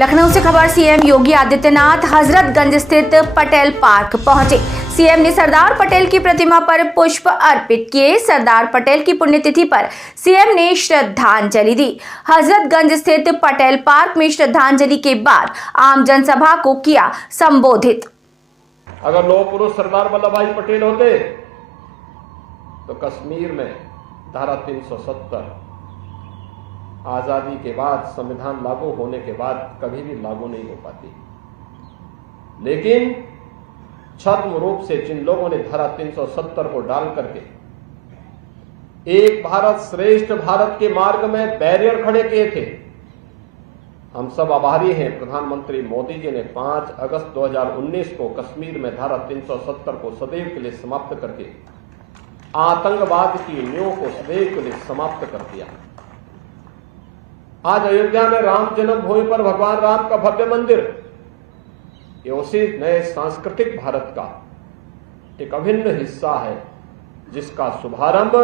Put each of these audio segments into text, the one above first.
लखनऊ से खबर। सीएम योगी आदित्यनाथ हजरतगंज स्थित पटेल पार्क पहुंचे। सीएम ने सरदार पटेल की प्रतिमा पर पुष्प अर्पित किए। सरदार पटेल की पुण्यतिथि पर सीएम ने श्रद्धांजलि दी। हजरतगंज स्थित पटेल पार्क में श्रद्धांजलि के बाद आम जनसभा को किया संबोधित। अगर लौह पुरुष सरदार वल्लभ भाई पटेल होते तो कश्मीर में धारा 370 आजादी के बाद, संविधान लागू होने के बाद कभी भी लागू नहीं हो पाती। लेकिन छद्म रूप से जिन लोगों ने धारा 370 को डाल करके एक भारत श्रेष्ठ भारत के मार्ग में बैरियर खड़े किए थे, हम सब आभारी हैं। प्रधानमंत्री मोदी जी ने 5 अगस्त 2019 को कश्मीर में धारा 370 को सदैव के लिए समाप्त करके आतंकवाद की नींव को सदैव के लिए समाप्त कर दिया। आज अयोध्या में राम जन्मभूमि पर भगवान राम का भव्य मंदिर, ये उसी नए सांस्कृतिक भारत का एक अभिन्न हिस्सा है जिसका शुभारंभ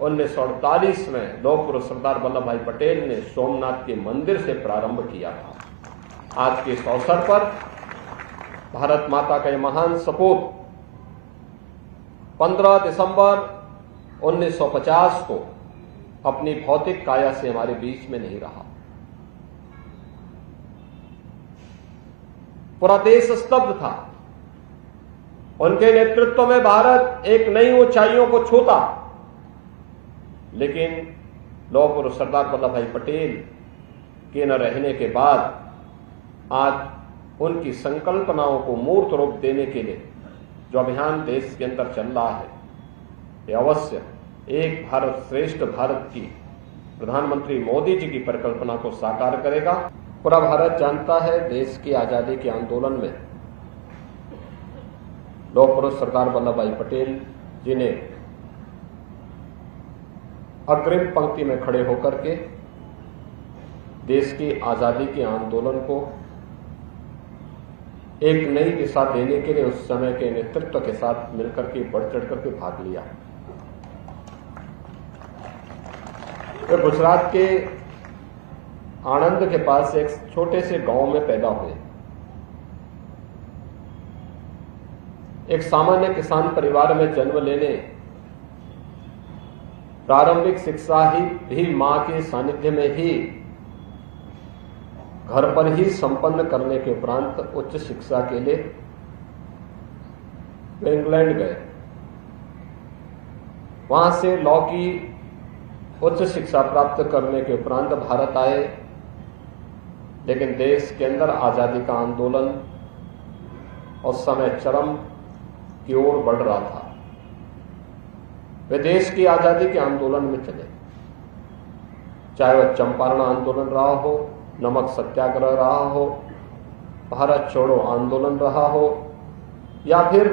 1948 में लौह पुरुष सरदार वल्लभ भाई पटेल ने सोमनाथ के मंदिर से प्रारंभ किया था। आज के इस अवसर पर भारत माता का यह महान सपूत 15 दिसंबर 1950 को अपनी भौतिक काया से हमारे बीच में नहीं रहा। पूरा देश स्तब्ध था। उनके नेतृत्व में भारत एक नई ऊंचाइयों को छूता। लेकिन लौह पुरुष सरदार वल्लभ भाई पटेल के न रहने के बाद आज उनकी संकल्पनाओं को मूर्त रूप देने के लिए जो अभियान देश के अंदर चल रहा है, ये अवश्य एक भारत श्रेष्ठ भारत की प्रधानमंत्री मोदी जी की परिकल्पना को साकार करेगा। पूरा भारत जानता है देश की आजादी के आंदोलन में लौह पुरुष सरदार वल्लभ भाई पटेल जी ने अग्रिम पंक्ति में खड़े होकर के देश की आजादी के आंदोलन को एक नई दिशा देने के लिए उस समय के नेतृत्व के साथ मिलकर के बढ़ चढ़ करके भाग लिया। वे गुजरात के आणंद के पास एक छोटे से गांव में पैदा हुए। एक सामान्य किसान परिवार में जन्म लेने, प्रारंभिक शिक्षा भी मां के सानिध्य में ही घर पर ही संपन्न करने के उपरांत उच्च शिक्षा के लिए वे इंग्लैंड गए। वहां से लॉ की उच्च शिक्षा प्राप्त करने के उपरांत भारत आए। लेकिन देश के अंदर आजादी का आंदोलन उस समय चरम की ओर बढ़ रहा था। वे देश की आजादी के आंदोलन में चले, चाहे वह चंपारण आंदोलन रहा हो, नमक सत्याग्रह रहा हो, भारत छोड़ो आंदोलन रहा हो, या फिर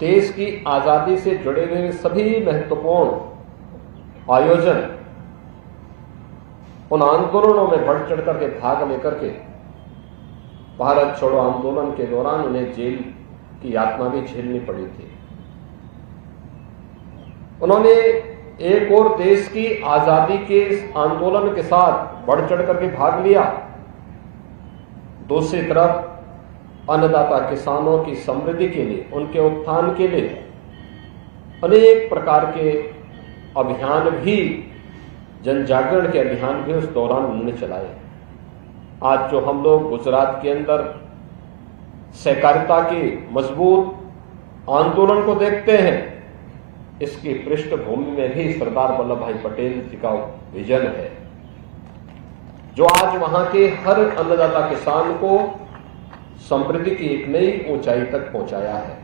देश की आजादी से जुड़े हुए सभी महत्वपूर्ण आयोजन, उन आंदोलनों में बढ़ चढ़ करके भाग लेकर के भारत छोड़ो आंदोलन के दौरान उन्हें जेल की यातना भी झेलनी पड़ी थी। उन्होंने एक और देश की आजादी के इस आंदोलन के साथ बढ़ चढ़ करके भाग लिया, दूसरी तरफ अन्नदाता किसानों की समृद्धि के लिए, उनके उत्थान के लिए अनेक प्रकार के अभियान भी, जन जागरण के अभियान भी उस दौरान उन्होंने चलाए। आज जो हम लोग गुजरात के अंदर सहकारिता के मजबूत आंदोलन को देखते हैं, इसकी पृष्ठभूमि में भी सरदार वल्लभ भाई पटेल जी का विजन है, जो आज वहां के हर अन्नदाता किसान को समृद्धि की एक नई ऊंचाई तक पहुंचाया है।